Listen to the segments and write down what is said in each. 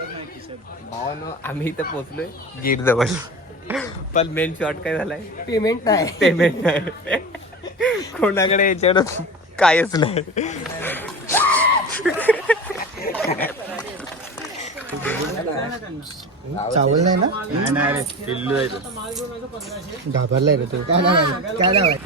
भावानो आम्ही इथं पोहोचलोय गेट जवळ, पण मेन शॉर्ट काय झालाय, पेमेंट नाही. पेमेंट नाही कोणाकडे, याच्याकडं कायच नाही. चावल नाही ना, नाही रे, पिल्लू आहे. घाबरलाय रे तू. काय नाव, काय नाव आहे?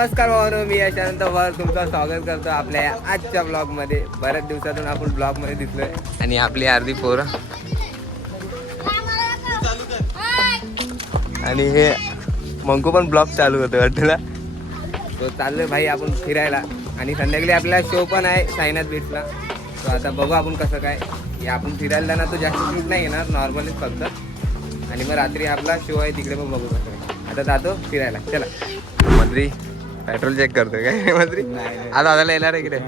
नमस्कार भावानो, मी याच्यानंतर वर तुमचं स्वागत करतो आपल्या या आजच्या ब्लॉगमध्ये. बऱ्याच दिवसातून आपण ब्लॉगमध्ये दिसलोय आणि आपली अर्धी पोरं आणि हे मंकू पण ब्लॉग चालू होतं वाटतं. तो चाललोय भाई आपण फिरायला आणि संध्याकाळी आपल्याला शो पण आहे साईनाथ बीचला. तो आता बघू आपण कसं काय. आपण फिरायला जाणार तो जास्त शूट नाही येणार, नॉर्मलीच फक्त. आणि मग रात्री आपला शो आहे तिकडे पण बघू कसं. आता जातो फिरायला, चला. मंत्री पेट्रोल चेक करतोय काय मंत्री? आता दादाला येणार आहे की नाही?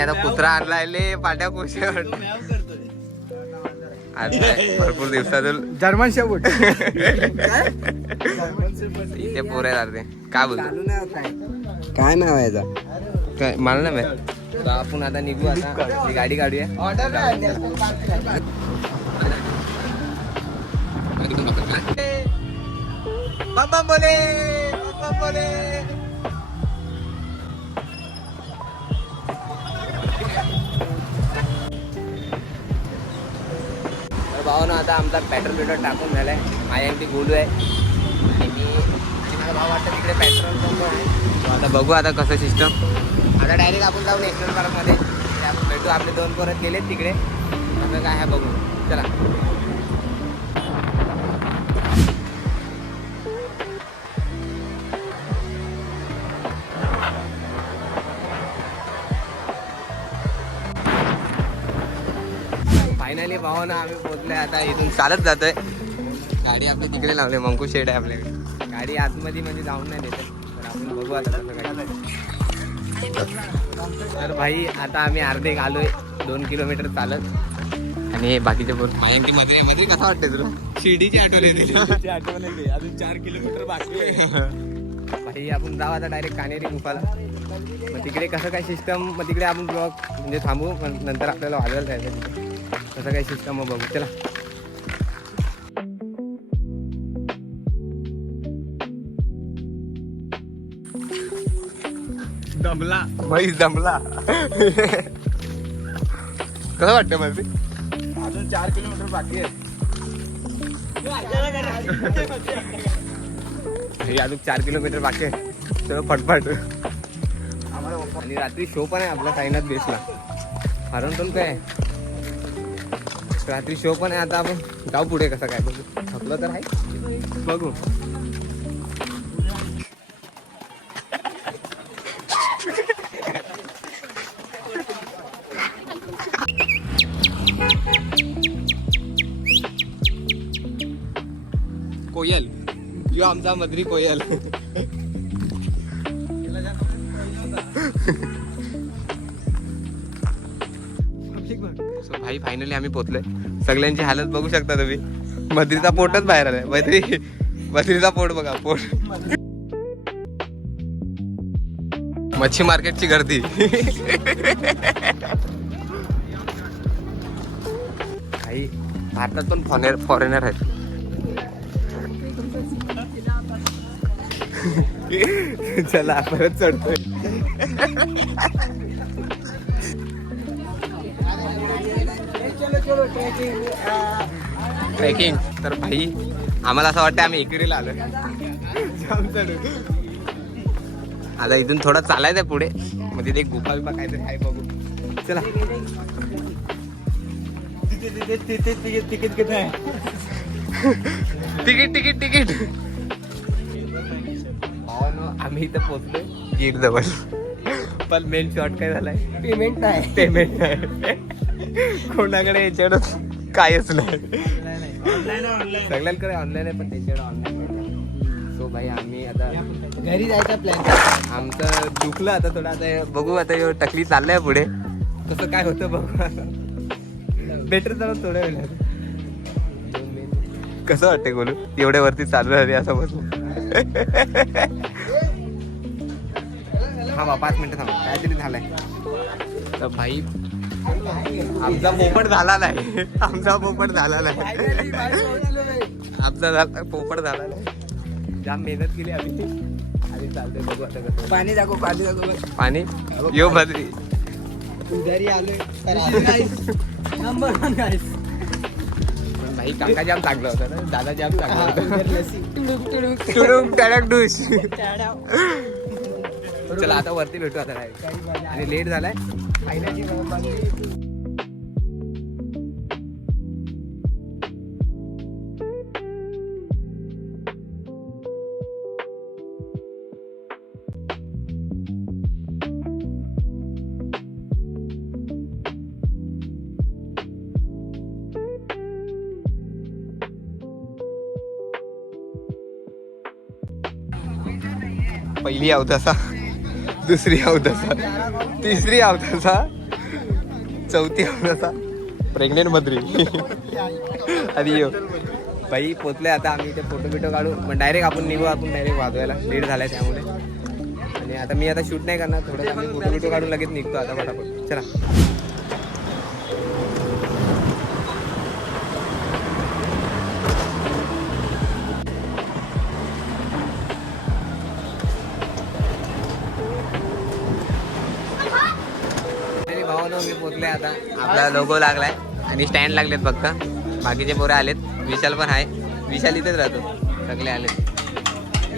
आता कुत्रा आणलाय पाट्या कोशावर भरपूर दिवसातून जर्मन शेपूट. इथे पोरे जाते. काय बोलतो, काय नाव आहे याचा? काय मला नाही माहित. आपण आता निघू, आता गाडी काढूया. बाबा बोले, बाबा बोले. तर भावानं आता आमचा पेट्रोल टाकून झालाय. माझ्या गोलू आहे आणि मला भाव वाटतं तिकडे पेट्रोल पंप आहे. आता बघू आता कसं सिस्टम. आता डायरेक्ट आपण जाऊ नॅशनल पार्कमध्ये भेटू. आपले 2 परत गेले तिकडे. आता काय आहे बघू, चला. फायनली भावानं आम्ही पोहोचलोय. आता इथून चालत जातोय. गाडी आपली तिकडे लावली, मंकू शेड आहे आपल्याकडे. गाडी आतमध्ये म्हणजे जाऊन नाही देते, तर आपण बघू आता कसं काय. तर भाई आता आम्ही अर्धे आलोय 2 किलोमीटर चालत. आणि हे बाकीचे बोल मध्ये कसं वाटतंय तुला? शिर्डीची आठवण येते. अजून 4 किलोमीटर बाकी आहे. भाई आपण जाऊ आता डायरेक्ट कानेरी गुफाला. मग तिकडे कसं काय सिस्टम, मग तिकडे आपण ब्लॉग म्हणजे थांबू, नंतर आपल्याला वाजवायला जायचं तिथे कसं काय सिस्टम मग बघू, चला. दमला म्हैस दमला. कसं वाटतं मला? अजून 4 किलोमीटर बाकी आहे. अजून 4 किलोमीटर बाकी आहे. चलो फटफट. आणि रात्री शो पण आहे आपला साईनाथ बेसला. कारण पण काय रात्री शो पण आहे. आता आपण जाऊ पुढे कसं काय बघू. थकलं तर आहे, बघू. कोयल किंवा आमचा मद्री कोयल. भाई फायनली आम्ही पोहोचलोय. सगळ्यांची हालत बघू शकता तुम्ही. मद्रीचा पोटच बाहेर आलाय. मद्रीचा पोट बघा, पोट. मच्छी मार्केटची गर्दी. काही भारतात पण फॉरेनर आहेत. चला परत चढतोय. ट्रेकिंग तर भाई आम्हाला असं वाटतं आम्ही एकेरीला आलोय. जाम चढू. आता इथून थोडा चालायचं पुढे म्हणजे ते गुफा बिफा काहीतरी आहे बघू. चला तिकीट किती आहे? Ticket ticket ticket. आम्ही इथं पोहोचलोय गेट जवळ, पण मेन शॉर्ट काय झालाय, पेमेंट नाही. पेमेंट नाही कोणाकडे, याच्याकडं कायच नाही. सगळ्यांकडे ऑनलाईन आहे पण त्याच्याकडे ऑनलाईन नाही. सो भाई आम्ही आता घरी जायचा प्लॅन. आमचं दुखलं आता थोडं. आता बघू आता टकली चाललंय पुढे कसं काय होतं बघू. आता बेटर जाऊन थोड्या वेळात. कसं वाटतंय बोलू एवढ्या वरती चालू झाली असं बसून. हा बा 5 मिनिटं थांबा काहीतरी झालंय. तर भाई आमचा पोपट झाला नाही, आमचा पोपट झाला नाही, आमचा पोपट झाला नाही. जाम मेहनत केली आम्ही आणि चालतंय बघू आता कसं. पाणी दाखव, पाणी दाखव. पाणी यो भद्री उधारी आलोय. नंबर 1 गाईस. पण भाई काका जाम चांगला होता ना, दादा जाम चांगला होता. लस्सी. टुडुम टडक डुश. चला आता वरती भेटू आता direct. आणि लेट झालाय. पहिली अवतासा, दुसरी अवतासा, तिसरी अवतासा, चौथी अवतासा, प्रेग्नेंट बद्री. आणि यो बाई पोचले. आता आम्ही इथे फोटो बिटो काढू मग डायरेक्ट आपण निघू. आपण डायरेक्ट वाजवायला लेट झालाय त्यामुळे. आणि आता मी आता शूट नाही करणार, थोडं आम्ही फोटो बिटो काढून लगेच निघतो आता फटाफट. चला भावानो मी पोचले. आता आपला लोगो लागलाय आणि स्टँड लागलेत फक्त. बाकीचे पोरे आलेत, विशाल पण आहे. विशाल इथेच राहतो. सगळे आलेत.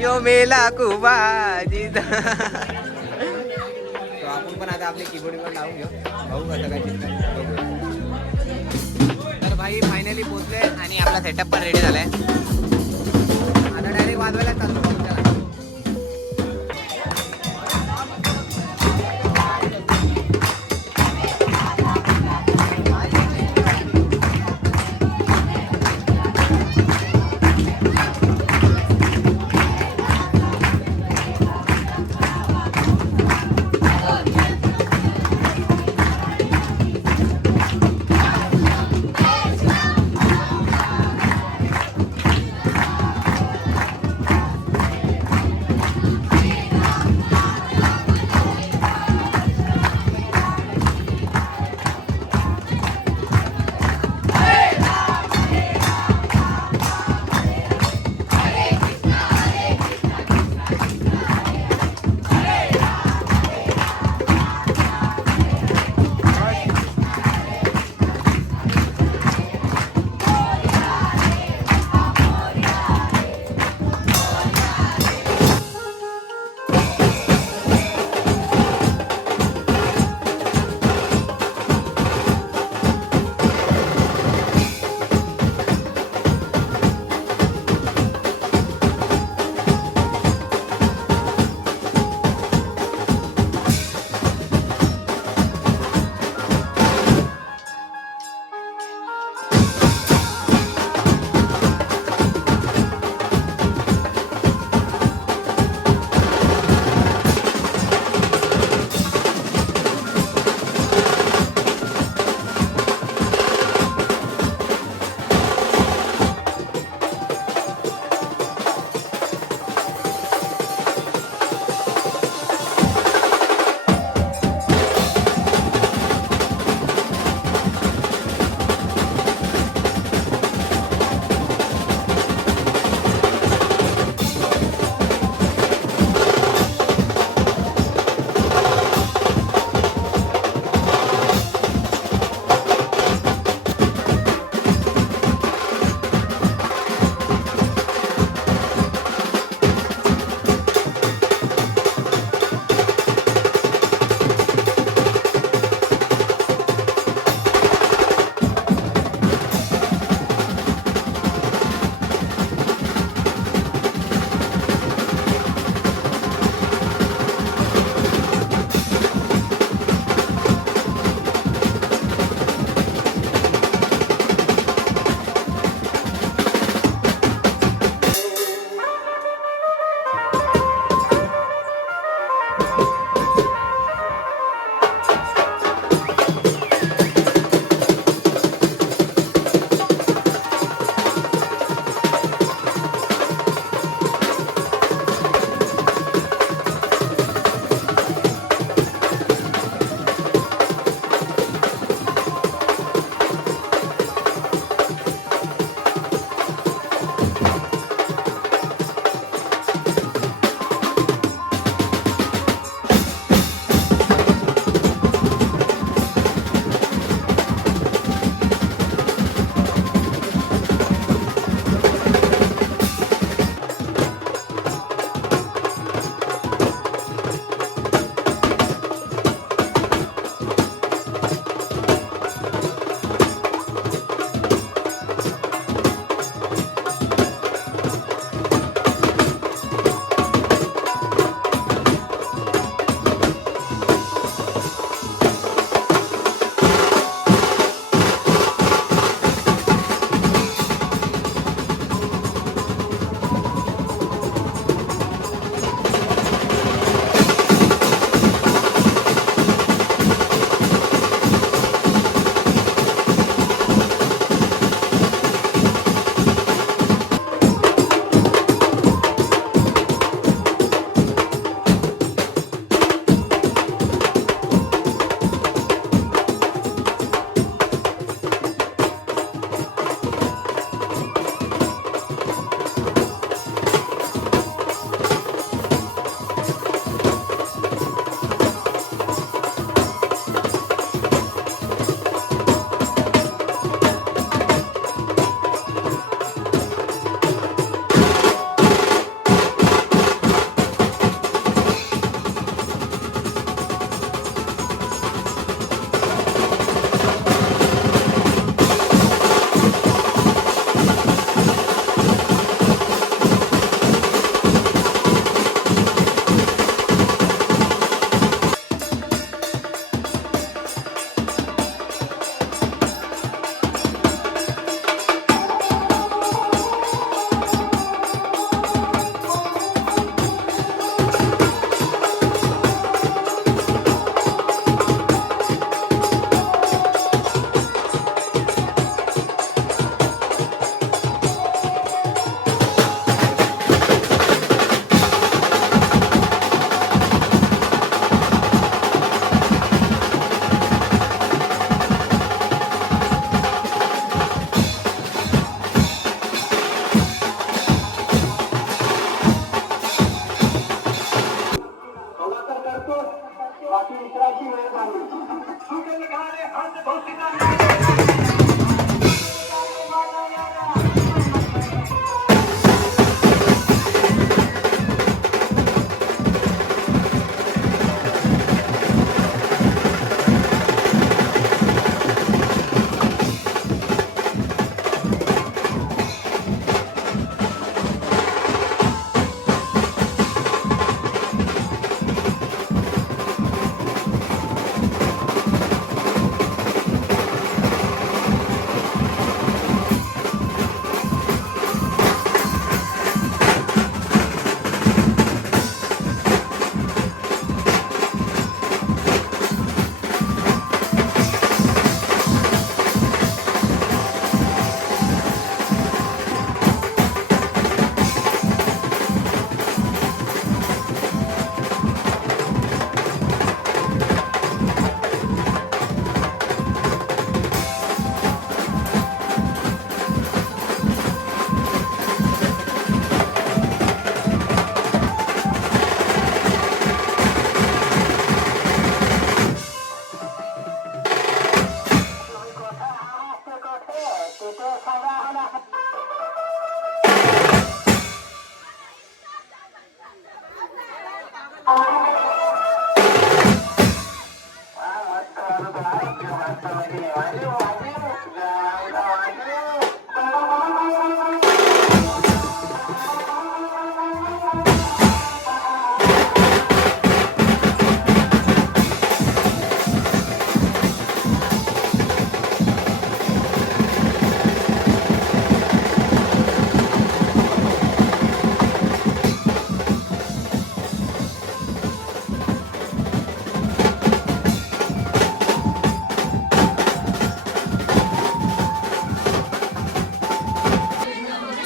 यो मेला कुबाजी. आपण पण आता आपले कीबोर्ड पण लावून घेऊ. भाऊ कसं काय चिंता. तर भाई फायनली पोचले आणि आपला सेटअप पण रेडी झालाय. आता डायरेक्ट वाजवायला चाललो.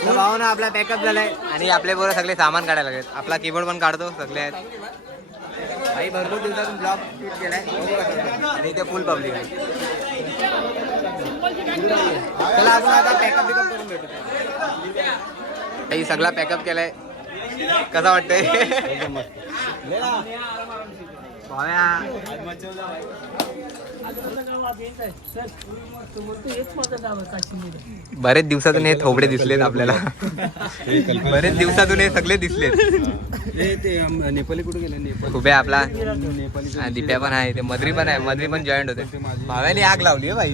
तर भाऊ ना आपला पॅकअप झालाय आणि आपले बरोबर सगळे सामान काढायला लागेल. आपला कीबोर्ड पण काढतो सगळे आहेत. भाई भरपूर दिवसातून ब्लॉग शूट केलाय आणि ते फुल पब्लिक आहे. चला आपण आता पॅकअप बिकअप करून भेटू. काही सगळा पॅकअप केलाय. कसा वाटतंय भाव्या? बरेच दिवसातून हे थोबडे दिसलेत आपल्याला. बरेच दिवसातून हे सगळे दिसलेत. नेपाली कुठे गेले? नेपाळ खूप आहे आपला दिप्या पण आहे, ते मद्री पण आहे. मद्री पण जॉईंट होते. भाव्याने आग लावली आहे बाई.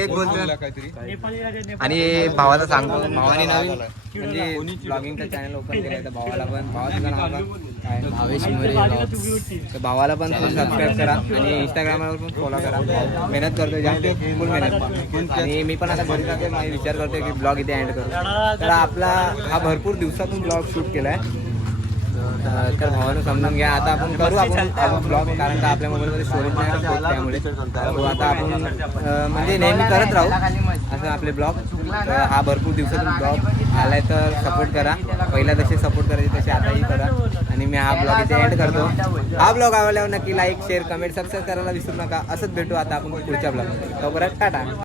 एक बोलतो आणि भावाला सांगतो, भावाने नवीन म्हणजे ब्लॉगिंगचं चॅनल ओपन केलं तर भावाला पण, भावाचं नाव काय भावेश शिंगरे ब्लॉग्स. तर भावाला पण तुम्ही सबस्क्राईब करा आणि इंस्टाग्रामवर पण फॉलो करा. मेहनत करतो जास्त, फुल मेहनत. आणि मी पण आता घरी जातो, मी विचार करतोय की ब्लॉग इथे एंड करू. तर आपला हा भरपूर दिवसातून ब्लॉग शूट केला आहे. तर भावानं समजून घ्या. आता आपण करू आपण ब्लॉग, कारण का आपल्या मोबाईलमध्ये स्टोरेज नाही होत त्यामुळे. तो आता आपण म्हणजे नेहमी करत राहू असं आपले ब्लॉग. हा भरपूर दिवसातून ब्लॉग आलाय तर सपोर्ट करा. पहिला जसे सपोर्ट करायचे तसे आताही करा. आणि मी हा ब्लॉग इथे एंड करतो. हा ब्लॉग आवडल्यावर नक्की लाईक शेअर कमेंट सबस्क्राईब करायला विसरू नका. असंच भेटू आता आपण पुढच्या ब्लॉगमध्ये. तोपर्यंत टाटा.